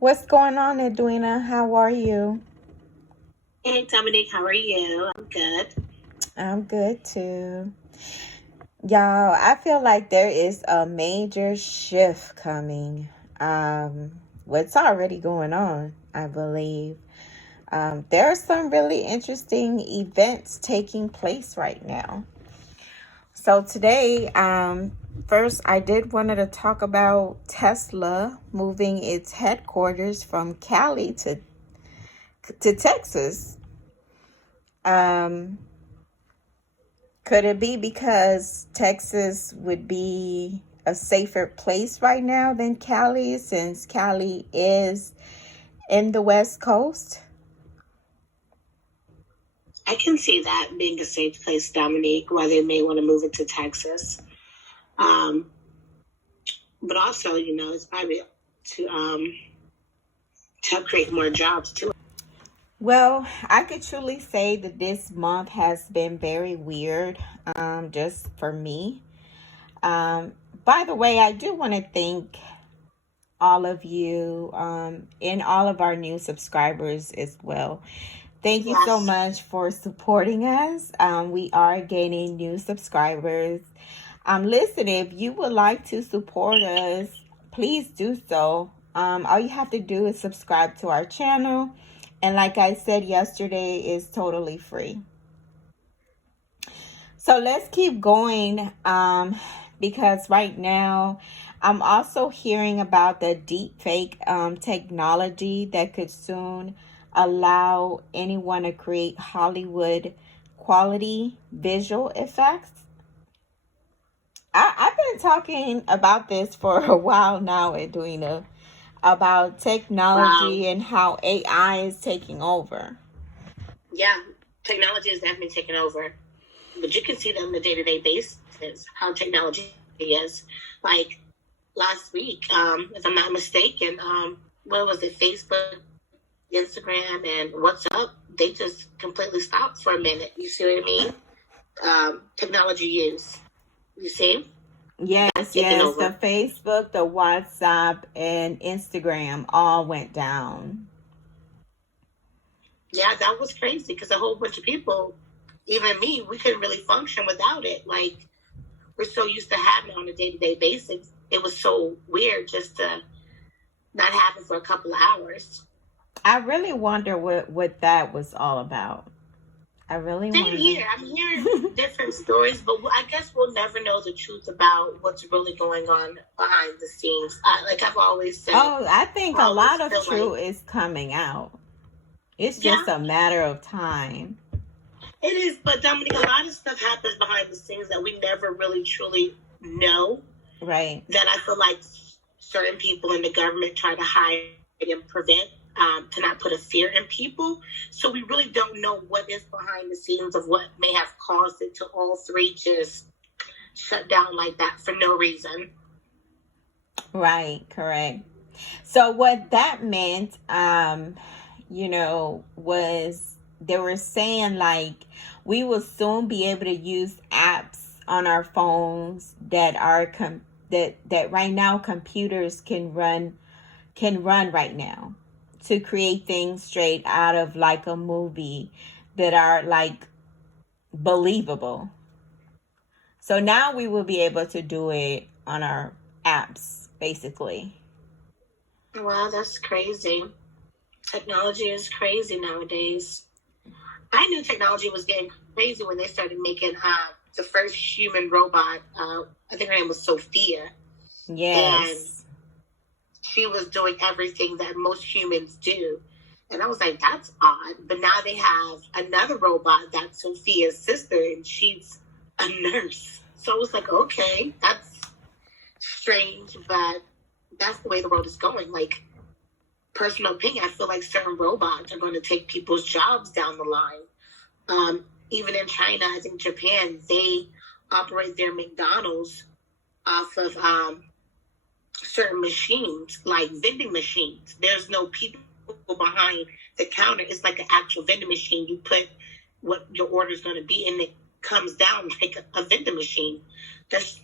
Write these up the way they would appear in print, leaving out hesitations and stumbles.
What's going on, Edwina? How are you? Hey Dominique, how are you? I'm good. I'm good too. Y'all, I feel like there is a major shift coming. What's already going on, I believe. There are some really interesting events taking place right now. So today, first I did wanted to talk about Tesla moving its headquarters from Cali to Texas. Um, Could it be because Texas would be a safer place right now than Cali, since Cali is in the West Coast? I can see that being a safe place, Dominique, why they may want to move it to Texas. Um, but also, it's probably to help create more jobs too. Well, I could truly say that this month has been very weird, just for me. Um, by the way, I do want to thank all of you, and all of our new subscribers as well. Thank you so Yes. much for supporting us. We are gaining new subscribers. Listen, if you would like to support us, please do so. All you have to do is subscribe to our channel. And like I said yesterday, it's totally free. So let's keep going, because right now I'm also hearing about the deep fake technology that could soon allow anyone to create Hollywood quality visual effects. I've been talking about this for a while now, Edwina, about Wow. technology and how AI is taking over. Yeah, technology is definitely taking over. But you can see that on a day-to-day basis, how technology is. Like last week, if I'm not mistaken, what was it, Facebook, Instagram, and WhatsApp, they just completely stopped for a minute. You see what I mean? Technology use. You see? That's Yes, taking yes, the over. Facebook, the WhatsApp, and Instagram all went down. Yeah, that was crazy because a whole bunch of people, even me, we couldn't really function without it. Like, we're so used to having it on a day to day basis. It was so weird just to not have it for a couple of hours. I really wonder what that was all about. I really Same wonder. here. I'm hearing different stories, but I guess we'll never know the truth about what's really going on behind the scenes. Like I've always said, Oh, I think I a always lot of feel like, truth is coming out. It's yeah, just a matter of time. it is. But Dominic, a lot of stuff happens behind the scenes that we never really truly know. Right. That I feel like certain people in the government try to hide and prevent, to not put a fear in people. So we really don't know what is behind the scenes of what may have caused it to all three just shut down like that for no reason. Right, correct. So what that meant, was they were saying like we will soon be able to use apps on our phones that are that right now computers can run right now, to create things straight out of like a movie that are like believable. So now we will be able to do it on our apps, basically. Wow, that's crazy. Technology is crazy nowadays. I knew technology was getting crazy when they started making the first human robot. I think her name was Sophia. And Yes. she was doing everything that most humans do. And I was like, that's odd. But now they have another robot that's Sophia's sister, and she's a nurse. So I was like, okay, that's strange, but that's the way the world is going. Like, personal opinion, I feel like certain robots are going to take people's jobs down the line. Even in China, I think Japan, they operate their McDonald's off of certain machines, like vending machines. There's no people behind the counter. It's like an actual vending machine. You put what your order is going to be, and it comes down like a vending machine. That's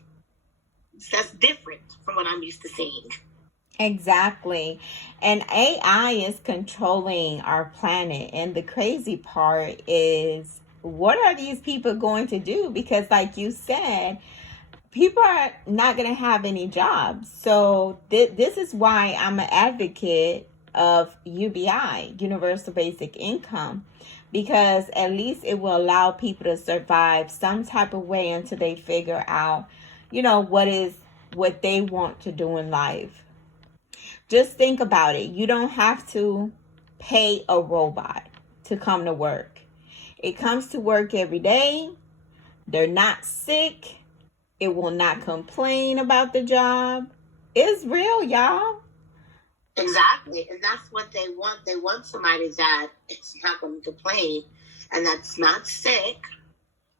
that's different from what I'm used to seeing. Exactly. And AI is controlling our planet. And the crazy part is, what are these people going to do? Because, like you said, people are not going to have any jobs. So, this is why I'm an advocate of UBI, Universal Basic Income, because at least it will allow people to survive some type of way until they figure out, what they want to do in life. Just think about it. You don't have to pay a robot to come to work. It comes to work every day. They're not sick. It will not complain about the job. It's real, y'all. Exactly. And that's what they want. They want somebody that is not going to complain and that's not sick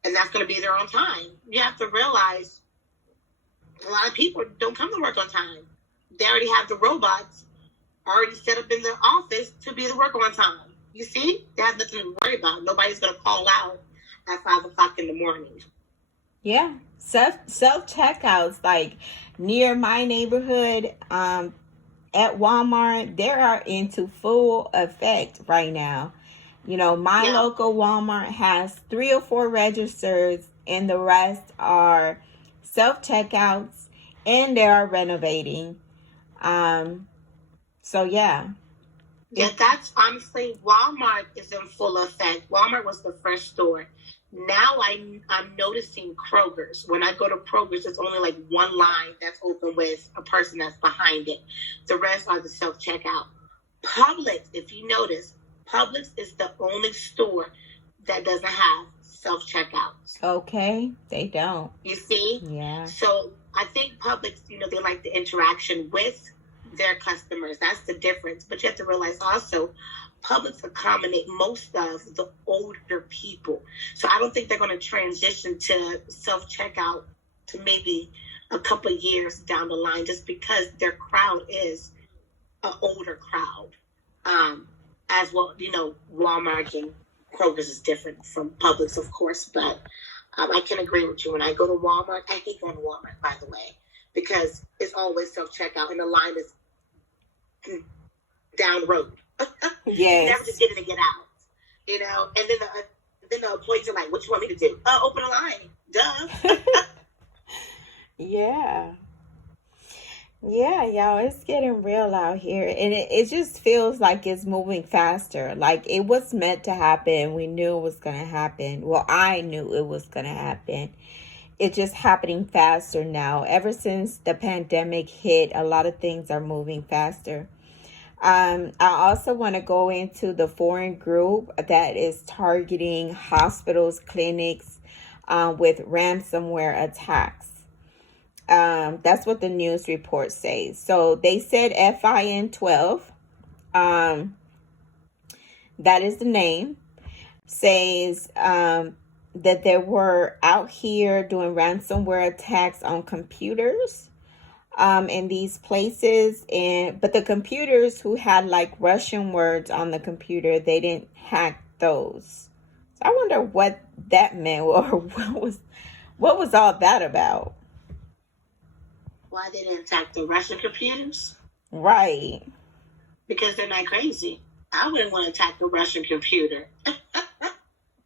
and that's going to be there on time. You have to realize a lot of people don't come to work on time. They already have the robots already set up in their office to be the work on time. You see? They have nothing to worry about. Nobody's going to call out at 5 o'clock in the morning. Yeah. Self checkouts, like near my neighborhood, at Walmart, they are into full effect right now. My local Walmart has 3 or 4 registers, and the rest are self checkouts, and they are renovating. So yeah. Yeah, that's honestly, Walmart is in full effect. Walmart was the first store. Now I'm noticing Kroger's. When I go to Kroger's, there's only like one line that's open with a person that's behind it. The rest are the self-checkout. Publix, if you notice, Publix is the only store that doesn't have self-checkouts. Okay, they don't. You see? Yeah. So I think Publix, they like the interaction with their customers. That's the difference. But you have to realize also, Publix accommodate most of the older people. So I don't think they're going to transition to self-checkout to maybe a couple of years down the line, just because their crowd is an older crowd. As well, Walmart and Kroger's is different from Publix, of course, but I can agree with you. When I go to Walmart, I hate going to Walmart, by the way, because it's always self-checkout and the line is down the road. Yes. You never just get in and get out, and then the employees are like, what you want me to do? Open a line. Duh. Yeah. Yeah, y'all, it's getting real out here. And it just feels like it's moving faster. Like it was meant to happen. We knew it was going to happen. Well, I knew it was going to happen. It's just happening faster now. Ever since the pandemic hit, a lot of things are moving faster. I also want to go into the foreign group that is targeting hospitals, clinics, with ransomware attacks. That's what the news report says. So they said FIN 12, that is the name, says that they were out here doing ransomware attacks on computers in these places, but the computers who had like Russian words on the computer, they didn't hack those. So I wonder what that meant, or what was all that about. Why they didn't attack the Russian computers? Right. Because they're not crazy. I wouldn't want to attack the Russian computer.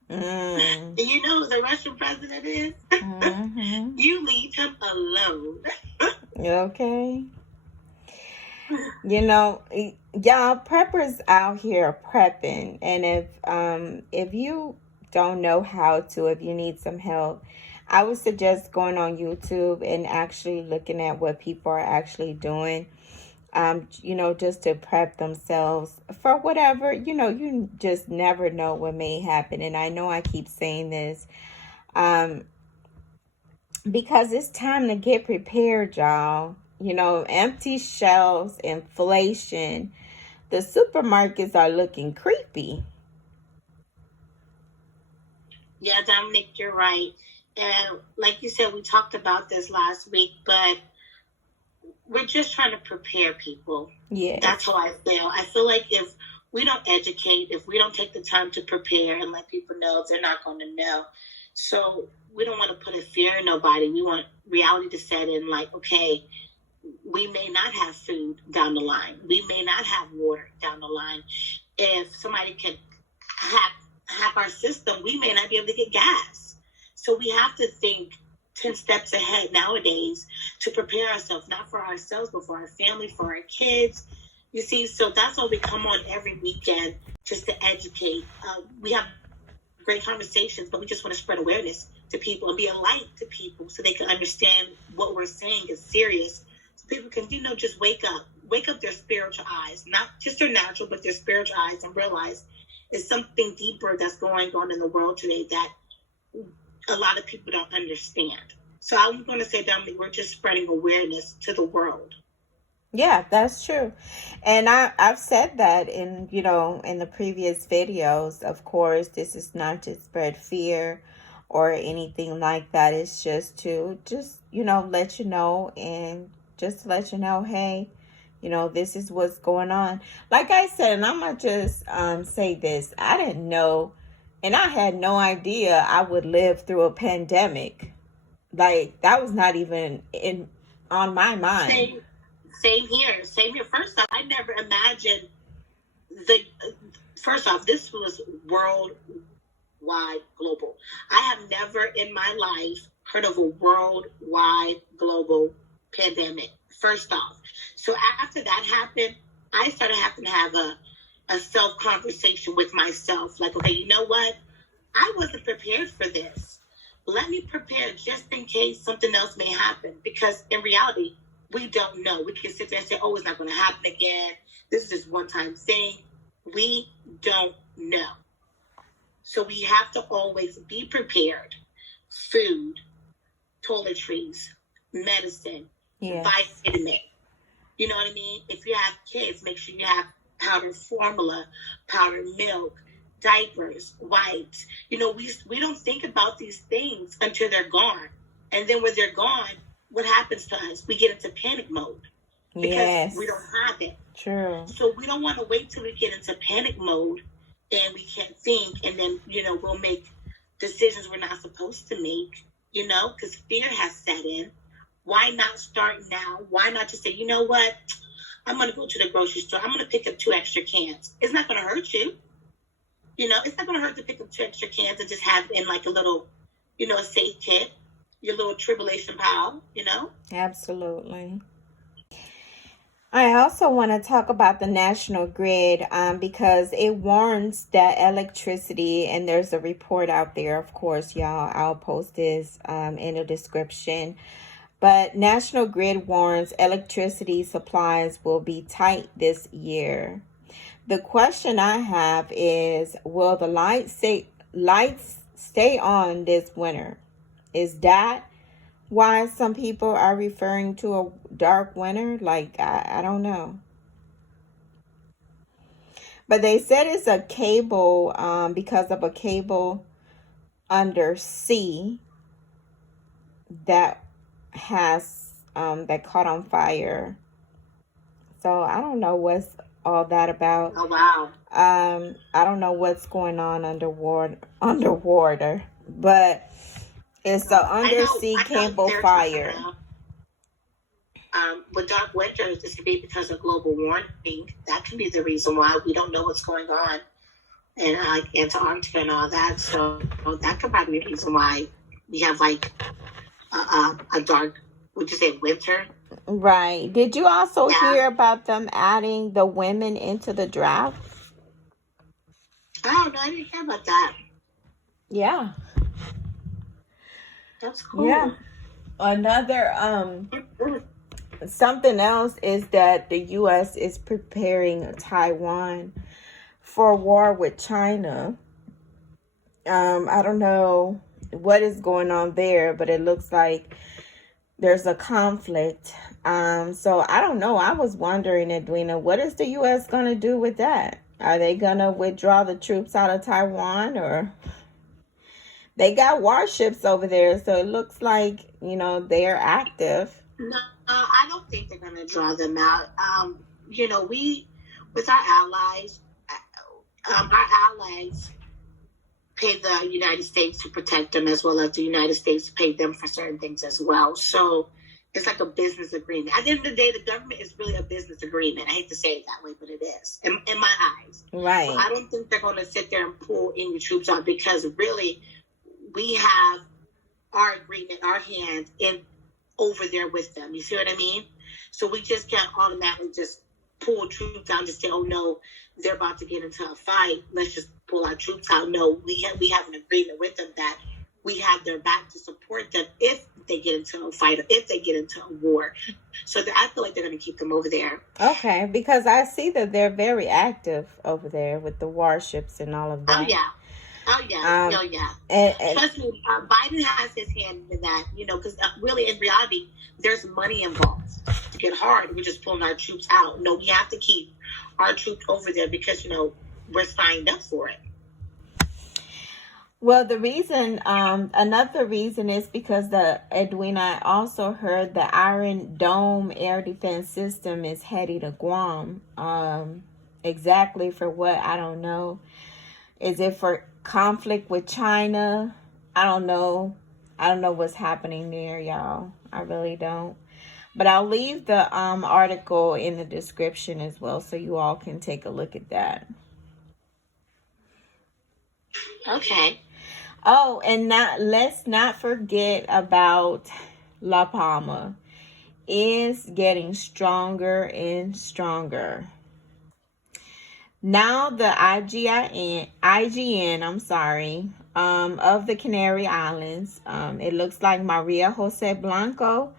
Do you know who the Russian president is? Mm-hmm. You leave him alone. Okay. Y'all, preppers out here prepping, and if you don't know how to, if you need some help, I would suggest going on YouTube and actually looking at what people are actually doing, just to prep themselves for whatever, you just never know what may happen. And I know I keep saying this, because it's time to get prepared, y'all. Empty shelves, inflation, the supermarkets are looking creepy. Yeah, Dominic, you're right. And like you said, we talked about this last week, but we're just trying to prepare people. Yeah. That's how I feel. I feel like if we don't educate, if we don't take the time to prepare and let people know, they're not going to know. So we don't want to put a fear in nobody. We want reality to set in, like, okay, we may not have food down the line. We may not have water down the line. If somebody can hack our system, we may not be able to get gas. So we have to think 10 steps ahead nowadays to prepare ourselves, not for ourselves, but for our family, for our kids. You see, so that's why we come on every weekend, just to educate. We have great conversations, but we just want to spread awareness to people and be a light to people so they can understand what we're saying is serious. So people can, just wake up their spiritual eyes, not just their natural, but their spiritual eyes, and realize it's something deeper that's going on in the world today that a lot of people don't understand. So I'm going to say, Dominique, we're just spreading awareness to the world. Yeah, that's true. And I've said that in the previous videos. Of course, this is not to spread fear or anything like that. It's just to let you know, and just let you know, hey, this is what's going on. Like I said, and I'm going to just say this. I didn't know, and I had no idea I would live through a pandemic. Like, that was not even on my mind. Same here. First off, I never imagined first off, this was worldwide, global. I have never in my life heard of a worldwide, global pandemic, first off. So after that happened, I started having to have a self-conversation with myself. Like, okay, you know what? I wasn't prepared for this. Let me prepare just in case something else may happen. Because in reality, we don't know. We can sit there and say, oh, it's not going to happen again. This is just one-time thing. We don't know. So we have to always be prepared. Food, toiletries, medicine, vitamin. You know what I mean? If you have kids, make sure you have powdered formula, powdered milk, diapers, wipes. We don't think about these things until they're gone. And then when they're gone, what happens to us? We get into panic mode because we don't have it. True. So we don't want to wait till we get into panic mode and we can't think, and then we'll make decisions we're not supposed to make. Because fear has set in. Why not start now? Why not just say, you know what? I'm going to go to the grocery store. I'm going to pick up 2 extra cans. It's not going to hurt you. It's not going to hurt to pick up 2 extra cans and just have it in like a little, a safe kit. Your little tribulation pile, Absolutely. I also want to talk about the national grid because it warns that electricity, and there's a report out there, of course, y'all. I'll post this in the description. But National Grid warns electricity supplies will be tight this year. The question I have is, will the lights stay on this winter? Is that why some people are referring to a dark winter? Like, I don't know. But they said it's a cable, because of a cable under sea that has, that caught on fire. So I don't know what's all that about. Oh, wow. I don't know what's going on underwater, but it's an undersea cable fire. With dark winters, this could be because of global warming. That can be the reason why we don't know what's going on in Antarctica and all that. So that could probably be the reason why we have like a dark, would you say, winter? Right. Did you also hear about them adding the women into the draft? Oh, no, I didn't hear about that. Yeah. That's cool. Yeah. Another something else is that the U.S. is preparing Taiwan for a war with China. I don't know what is going on there, but it looks like there's a conflict. So I don't know. I was wondering, Edwina, what is the U.S. going to do with that? Are they going to withdraw the troops out of Taiwan, or they got warships over there? So it looks like, they are active. No, I don't think they're going to draw them out. We, with our allies pay the United States to protect them, as well as the United States pay them for certain things as well. So It's like a business agreement. At the end of the day, the government is really a business agreement. I hate to say it that way, but it is, in my eyes. Right. So I don't think they're going to sit there and pull any troops out, because really, we have our agreement, our hand in over there with them. You see what I mean? So we just can't automatically just pull troops out and just say, oh no, they're about to get into a fight, let's just pull our troops out. No, we have an agreement with them that we have their back to support them if they get into a fight or if they get into a war. So I feel like they're going to keep them over there. Okay, because I see that they're very active over there with the warships and all of that. Oh yeah. And trust me, Biden has his hand in that, because really in reality, there's money involved. To get hard, we're just pulling our troops out. No, we have to keep our troops over there because, we're signed up for it. Well, the reason, another reason is because Edwina, I also heard the Iron Dome air defense system is heading to Guam. Exactly for what? I don't know. Is it for conflict with China? I don't know. I don't know what's happening there, y'all. I really don't. But I'll leave the article in the description as well, so you all can take a look at that. Okay. Oh, and let's not forget about La Palma. Is getting stronger and stronger. Now the IGN, of the Canary Islands, it looks like Maria Jose Blanco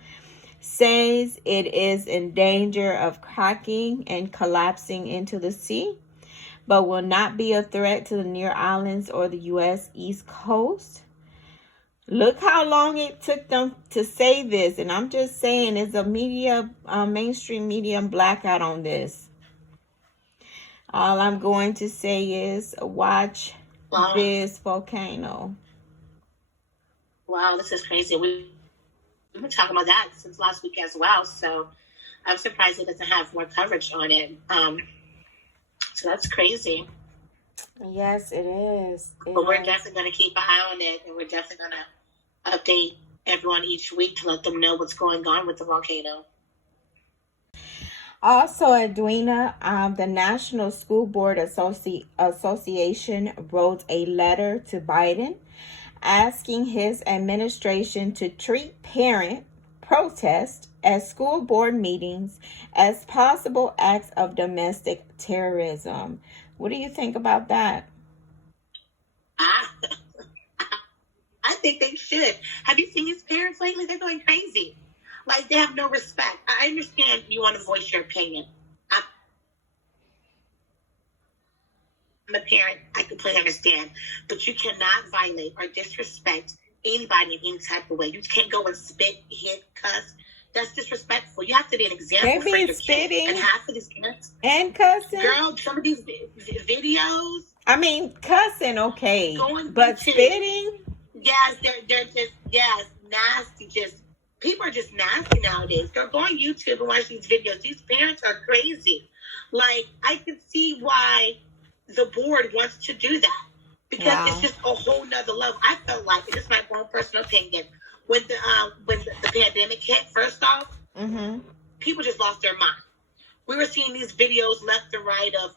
says it is in danger of cracking and collapsing into the sea, but will not be a threat to the near islands or the U.S. East Coast. Look how long it took them to say this, and I'm just saying it's a mainstream media blackout on this. All I'm going to say is watch this volcano. Wow, this is crazy. We've been talking about that since last week as well, so I'm surprised it doesn't have more coverage on it. So that's crazy. Yes, it is. But we're definitely going to keep an eye on it, and we're definitely going to update everyone each week to let them know what's going on with the volcano. Also, Edwina, the National School Board Association wrote a letter to Biden asking his administration to treat parent protests at school board meetings as possible acts of domestic terrorism. What do you think about that? I think they should. Have you seen his parents lately? They're going crazy. Like, they have no respect. I understand you want to voice your opinion. I'm a parent. I completely understand. But you cannot violate or disrespect anybody in any type of way. You can't go and spit, hit, cuss. That's disrespectful. You have to be an example for your kids. And half of these kids. And cussing. Girl, some of these videos. I mean, cussing, okay. But spitting? Yes, they're just, nasty. People are just nasty nowadays. Go on YouTube and watch these videos. These parents are crazy. Like, I can see why the board wants to do that. Because it's just a whole nother level. I felt like, and this is my own personal opinion, when the pandemic hit, first off, people just lost their mind. We were seeing these videos left and right of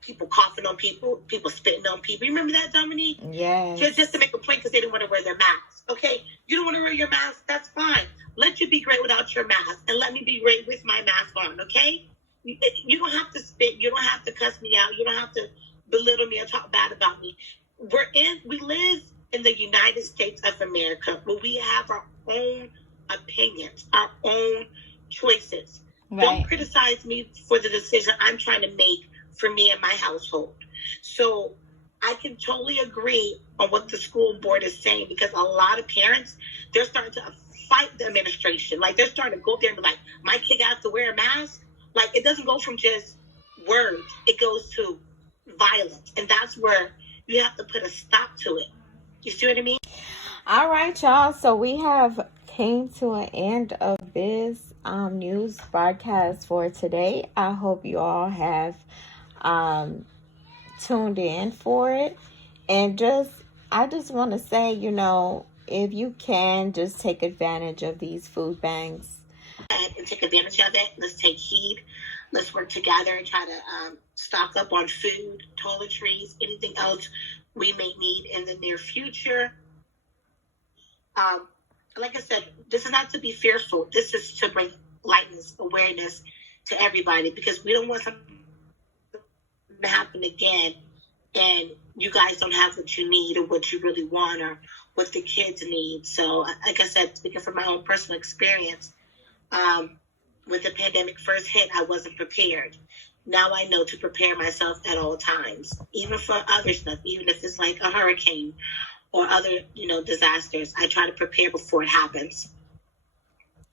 people coughing on people spitting on people. You remember that, Dominique? Yes. Just to make a point because they didn't want to wear their masks. Okay, you don't want to wear your mask, that's fine. Let you be great without your mask, and let me be great with my mask on, okay? You don't have to spit. You don't have to cuss me out. You don't have to belittle me or talk bad about me. We live in the United States of America, where we have our own opinions, our own choices. Right. Don't criticize me for the decision I'm trying to make for me and my household. So I can totally agree on what the school board is saying, because a lot of parents, they're starting to fight the administration. Like, they're starting to go there and be like, my kid got to wear a mask. Like, it doesn't go from just words. It goes to violence. And that's where you have to put a stop to it. You see what I mean? All right, y'all. So we have came to an end of this news broadcast for today. I hope you all have tuned in for it. And I just want to say, if you can, just take advantage of these food banks. And take advantage of it. Let's take heed. Let's work together and try to stock up on food, toiletries, anything else we may need in the near future. Like I said, this is not to be fearful. This is to bring lightness, awareness to everybody, because we don't want something to happen again and you guys don't have what you need or what you really want or what the kids need. So, like I said, speaking from my own personal experience, when the pandemic first hit, I wasn't prepared. Now I know to prepare myself at all times, even for other stuff, even if it's like a hurricane or other, disasters. I try to prepare before it happens.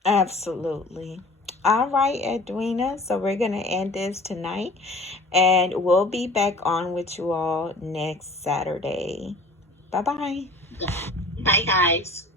Absolutely. All right, Edwina. So we're going to end this tonight, and we'll be back on with you all next Saturday. Bye bye. Bye, guys.